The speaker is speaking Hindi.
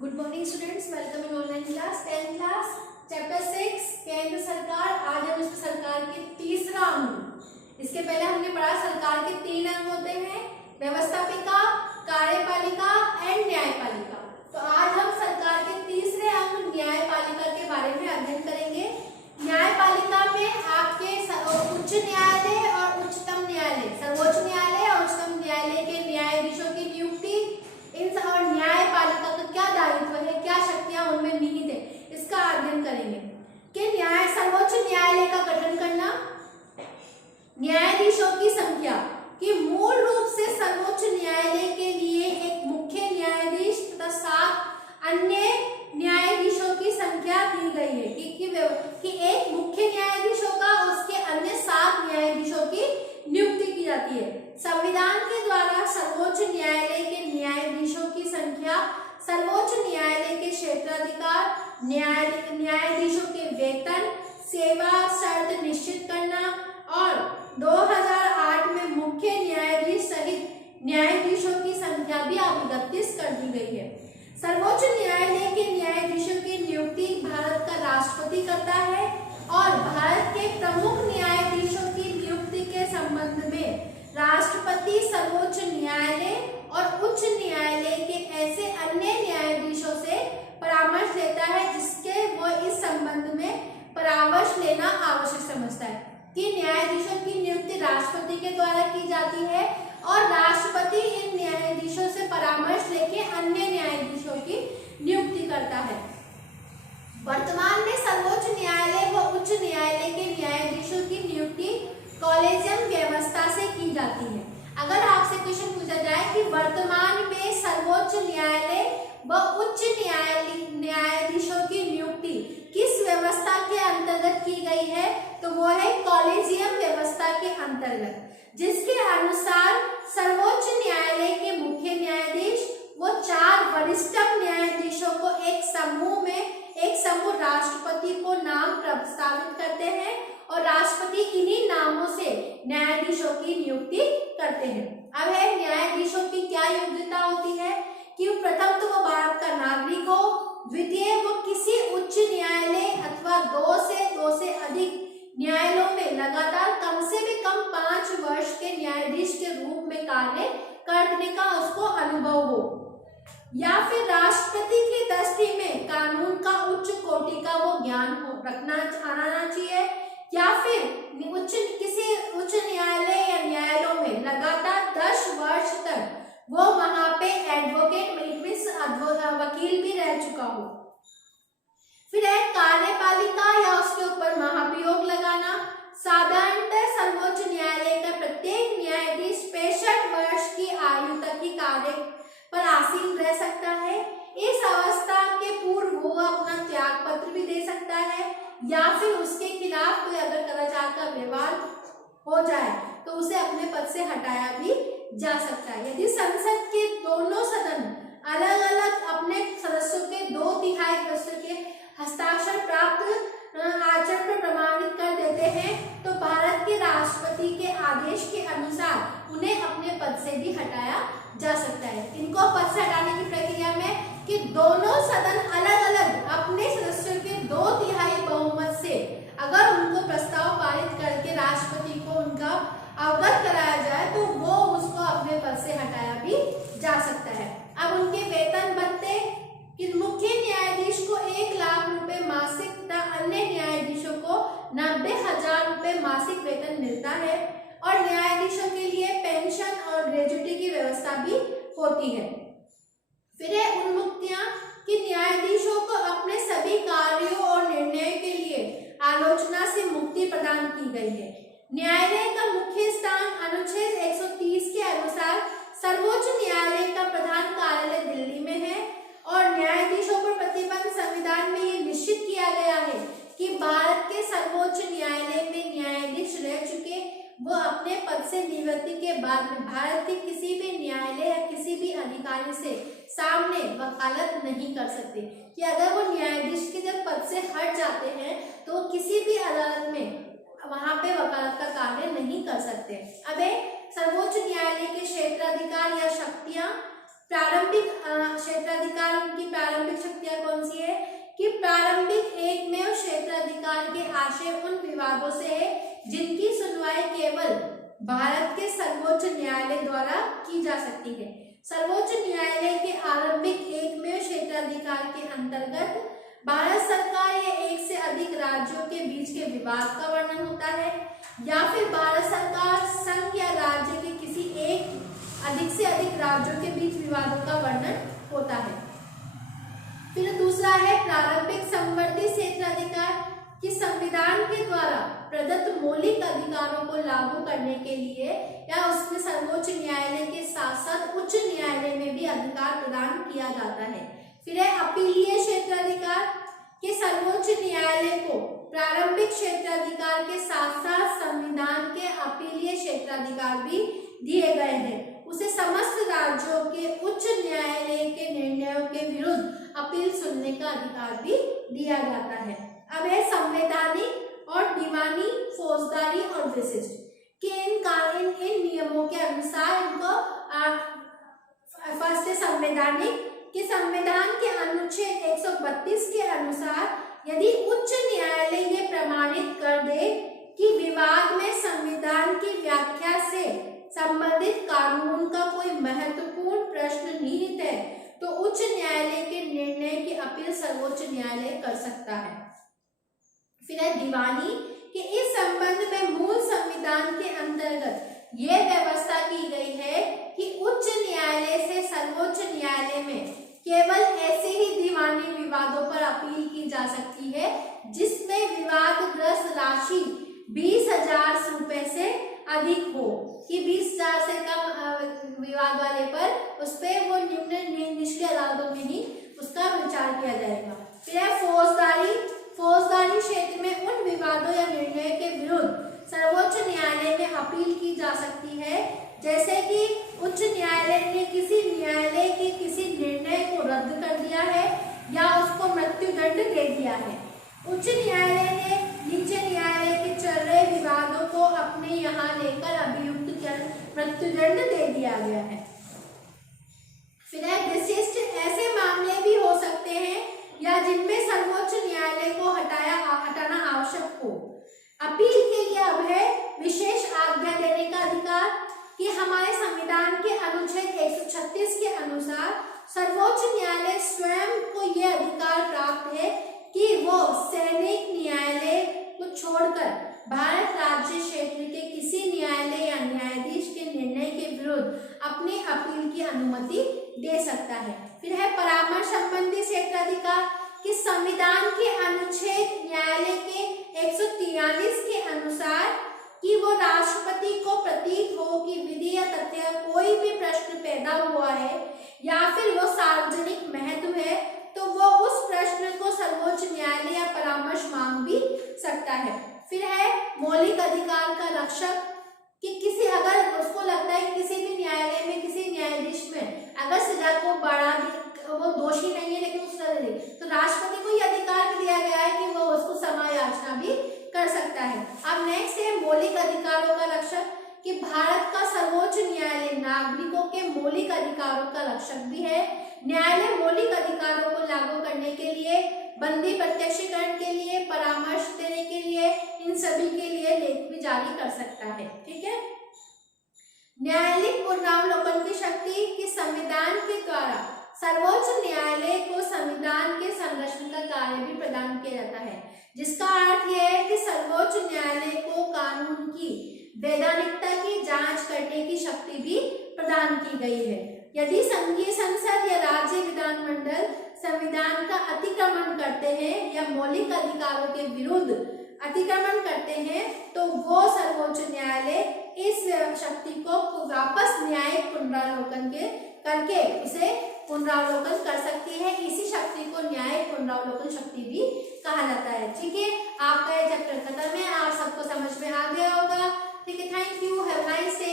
Good morning students, welcome in online class 10th class chapter 6 केंद्र सरकार। आज हम इसमें सरकार के तीसरा अंग। इसके पहले हमने पढ़ा सरकार के 3 अंग होते हैं, व्यवस्थापिका, कार्यपालिका एंड न्यायपालिका। तो आज हम सरकार के तीसरे अंग न्यायपालिका के बारे में अध्ययन करेंगे। न्यायपालिका में आपके उच्च न्यायालय और उच्चतम न्यायालय, सर्वोच्च न्यायालय और उच्चतम न्यायालय के न्यायाधीशों की नियुक्ति, इन और न्यायपालिका का क्या दायित्व है, क्या शक्तियां उनमें निहित है, इसका अध्ययन करेंगे। कि सर्वोच्च न्यायालय का गठन करना, न्यायाधीशों की संख्या कि मूल रूप से सर्वोच्च न्यायालय के लिए एक मुख्य न्यायाधीश तथा 7 अन्य न्यायाधीशों की संख्या दी गई है कि एक मुख्य न्यायाधीश होगा, उसके अन्य 7 न्यायाधीशों की नियुक्ति की जाती है। संविधान के द्वारा सर्वोच्च न्यायालय के न्यायाधीशों की संख्या, सर्वोच्च न्यायालय के क्षेत्राधिकार, न्यायाधीशों के वेतन, सेवा शर्त निश्चित करना और 2008 में मुख्य न्यायाधीश सहित न्यायाधीशों की संख्या भी अब 31 कर दी गई है। सर्वोच्च न्यायालय के न्यायाधीशों की नियुक्ति भारत का राष्ट्रपति करता है और भारत के प्रमुख न्यायाधीशों की नियुक्ति के संबंध में राष्ट्रपति सर्वोच्च न्यायालय और उच्च न्यायालय के ऐसे अन्य न्यायाधीशों से परामर्श लेता है जिसके वो इस संबंध में परामर्श लेना आवश्यक समझता है। कि न्यायाधीशों की नियुक्ति राष्ट्रपति के द्वारा की जाती है और राष्ट्रपति इन न्यायाधीशों से परामर्श लेके अन्य न्यायाधीशों की नियुक्ति करता है। वर्तमान में सर्वोच्च न्यायालय व उच्च न्यायालय के न्यायाधीशों की नियुक्ति कॉलेजियम व्यवस्था से की जाती है। अगर आपसे क्वेश्चन पूछा जाए कि वर्तमान में सर्वोच्च न्यायालय व उच्च न्यायाधीशों की नियुक्ति किस व्यवस्था के अंतर्गत की गई है, तो वो है कॉलेजियम व्यवस्था के अंतर्गत, जिसके अनुसार सर्वोच्च न्यायालय के मुख्य न्यायाधीश वो 4 वरिष्ठतम न्यायाधीशों को एक समूह राष्ट्रपति को नाम प्रस्तावित करते हैं और राष्ट्रपति इन्हीं नामों से न्यायाधीशों की नियुक्ति करते हैं। अब है न्यायाधीशों की क्या योग्यता होती है कि प्रथम तो वो भारत का नागरिक हो, द्वितीय वो किसी उच्च न्यायालय अथवा 2 से अधिक न्यायालयों में लगातार कम से भी कम 5 वर्ष के न्यायाधीश के रूप में कार्य करने का उसको अनुभव हो, या फिर राष्ट्रपति की दृष्टि में कानून का उच्च कोटि का वो ज्ञान रखना आना चाहिए, या फिर किसी उच्च न्यायालय या न्यायालयों में लगातार 10 वर्ष तक वो वहां पे एडवोकेट वकील भी रह चुका हो। फिर है कार्यपालिका या उसके ऊपर महाभियोग लगाना। साधारणतः सर्वोच्च न्यायालय का प्रत्येक न्यायाधीश 65 वर्ष की आयु तक ही कार्य पर आसीन रह सकता है। इस अवस्था के पूर्व वो अपना त्याग पत्र भी दे सकता है, या फिर उसके खिलाफ कोई अगर कदाचार का व्यवहार हो जाए तो उसे अपने पद से हटाया भी जा सकता है। यदि संसद के दोनों सदन अलग अलग अपने सदस्यों के 2/3 सदस्यों के हस्ताक्षर प्राप्त आचरण पर प्रमाणित कर देते हैं तो भारत के राष्ट्रपति के आदेश के अनुसार उन्हें अपने पद से भी हटाया जा सकता है। इनको पद से हटाने की प्रक्रिया में कि दोनों सदन अलग अलग अपने सदस्यों के 2/3 बहुमत से अगर उनको प्रस्ताव पारित करके राष्ट्रपति को उनका अवगत कराया जाए तो वो उसको अपने पद से हटाया भी जा सकता है। अब उनके वेतन भत्ते कि मुख्य न्यायाधीश को 1 लाख रुपए मासिक तथा अन्य न्यायाधीशों को 90,000 रुपए मासिक वेतन मिलता है और न्यायाधीशों के लिए पेंशन और ग्रेजुटी की व्यवस्था भी होती है। फिर है उन्मुक्तियां कि न्यायाधीशों को अपने सभी कार्यों और निर्णयों के लिए आलोचना से मुक्ति प्रदान की गई है। न्यायालय का मुख्य स्थान अनुच्छेद 130 के अनुसार सर्वोच्च न्यायालय का प्रधान कार्यालय दिल्ली में है और न्यायाधीशों पर प्रतिबंध संविधान में ये निश्चित किया गया है कि भारत के सर्वोच्च न्यायालय में न्यायाधीश रह चुके वो अपने पद से निवृत्ति के बाद में भारत के किसी भी न्यायालय या किसी भी अधिकारी से सामने वकालत नहीं कर सकते। कि अगर वो न्यायाधीश के जब पद से हट जाते हैं तो किसी भी अदालत में वहां पे वकालत का कार्य नहीं कर सकते। अब सर्वोच्च न्यायालय के क्षेत्राधिकार या शक्तियां, प्रारंभिक क्षेत्राधिकार उनकी प्रारंभिक आशय उन विवादों से है जिनकी सुनवाई केवल भारत के सर्वोच्च न्यायालय द्वारा की जा सकती है। सर्वोच्च न्यायालय के आरंभिक एकमेव क्षेत्राधिकार के अंतर्गत भारत सरकार या एक से अधिक राज्यों के बीच के विवाद का वर्णन होता है, या फिर भारत सरकार संघ या राज्य के किसी एक अधिक से अधिक राज्यों के बीच विवादों का वर्णन होता है। फिर दूसरा है प्रारंभिक संवर्ती क्षेत्राधिकार, कि संविधान के द्वारा प्रदत्त मौलिक अधिकारों को लागू करने के लिए या उसमें सर्वोच्च न्यायालय के साथ साथ उच्च न्यायालय में भी अधिकार प्रदान किया जाता है। फिर है अपीलीय क्षेत्राधिकार, कि सर्वोच्च न्यायालय को प्रारंभिक क्षेत्राधिकार के साथ साथ संविधान के अपीलीय क्षेत्राधिकार भी दिए गए हैं। उसे समस्त राज्यों के उच्च न्यायालय के निर्णयों के विरुद्ध अपील सुनने का अधिकार भी दिया जाता है। अब है संवैधानिक और दीवानी, फौजदारी और विशिष्ट, कि इन नियमों के अनुसार इनको फर्स्ट है संवैधानिक, कि संविधान के अनुच्छेद 132 के अनुसार यदि उच्च न्यायालय ये प्रमाणित कर दे कि विवाद में संविधान की व्याख्या से संबंधित कानून का कोई महत्वपूर्ण प्रश्न निहित है तो उच्च न्यायालय के निर्णय की अपील सर्वोच्च न्यायालय कर सकता है। फिर है दीवानी, कि इस संबंध में मूल संविधान के अंतर्गत यह व्यवस्था की गई है कि उच्च न्यायालय से सर्वोच्च न्यायालय में केवल ऐसे ही दीवानी विवादों पर अपील की जा सकती है जिसमें विवादग्रस्त राशि 20,000 रुपए से अधिक हो, कि 20,000 से कम विवाद वाले पर उस पर वो निम्न निचली अदालतों में ही उसका विचार किया जाएगा। फिर है फौजदारी क्षेत्र में उन विवादों या निर्णय के विरुद्ध सर्वोच्च न्यायालय में अपील की जा सकती है, जैसे कि उच्च न्यायालय ने किसी न्यायालय के किसी निर्णय को रद्द कर दिया है या उसको मृत्युदंड दे दिया है। उच्च न्यायालय ने नीचे न्यायालय के चल रहे विवादों को अपने यहाँ लेकर अभियुक्त मृत्युदंड दे दिया गया है। फिर विशिष्ट, ऐसे मामले भी हो सकते हैं या जिनमें सर्वोच्च न्यायालय को हटाना आवश्यक हो। अपील के लिए अब है विशेष आज्ञा देने का अधिकार, कि हमारे संविधान के अनुच्छेद 136 के अनुसार सर्वोच्च न्यायालय स्वयं को यह अधिकार प्राप्त है कि वो सैनिक न्यायालय को छोड़कर भारत राज्य क्षेत्र के किसी न्यायालय या न्यायाधीश के निर्णय के विरुद्ध अपनी अपील की अनुमति दे सकता है। फिर है परामर्श संबंधी क्षेत्राधिकार, कि संविधान के अनुच्छेद न्यायालय के 143 के अनुसार कि वो राष्ट्रपति को प्रतीत हो कि विधि या तथ्य कोई भी प्रश्न पैदा हुआ है या फिर वो सार्वजनिक महत्व है तो वो उस प्रश्न को सर्वोच्च न्यायालय या परामर्श मांग भी सकता है। फिर है मौलिक अधिकार का रक्षक, कि किसी अगर उसको लगता है कि किसी भी न्यायालय में किसी न्यायाधीश में अगर सजा को बढ़ा वो दोषी नहीं है लेकिन उसका तो राष्ट्रपति को यह अधिकार भी दिया गया है कि वो उसको क्षमा याचना भी कर सकता है। अब नेक्स्ट है मौलिक अधिकारों का रक्षक, कि भारत का सर्वोच्च न्यायालय नागरिकों के मौलिक अधिकारों का रक्षक भी है। न्यायालय मौलिक अधिकारों को लागू करने के लिए, बंदी प्रत्यक्षीकरण के लिए, परामर्श देने के लिए, इन सभी के लिए लेख भी जारी कर सकता है। ठीक है। न्यायालयिक पुनरावलोकन की शक्ति, कि संविधान के द्वारा सर्वोच्च न्यायालय को संविधान के संरक्षण का कार्य भी प्रदान किया जाता है, जिसका अर्थ यह है कि सर्वोच्च न्यायालय को कानून की वैधानिकता की जांच करने की शक्ति भी प्रदान की गई है। यदि संघीय संसद या राज्य विधानमंडल संविधान का अतिक्रमण करते हैं या मौलिक अधिकारों के विरुद्ध अतिक्रमण करते हैं तो वो सर्वोच्च न्यायालय इस शक्ति को वापस न्यायिक पुनरावलोकन करके उसे पुनरावलोकन कर सकती है। इसी शक्ति को न्यायिक पुनरावलोकन शक्ति भी कहा जाता है। ठीक है, आपका ये चैप्टर खत्म है, आप सबको समझ में आ गया होगा। ठीक है, thank you, have a nice day.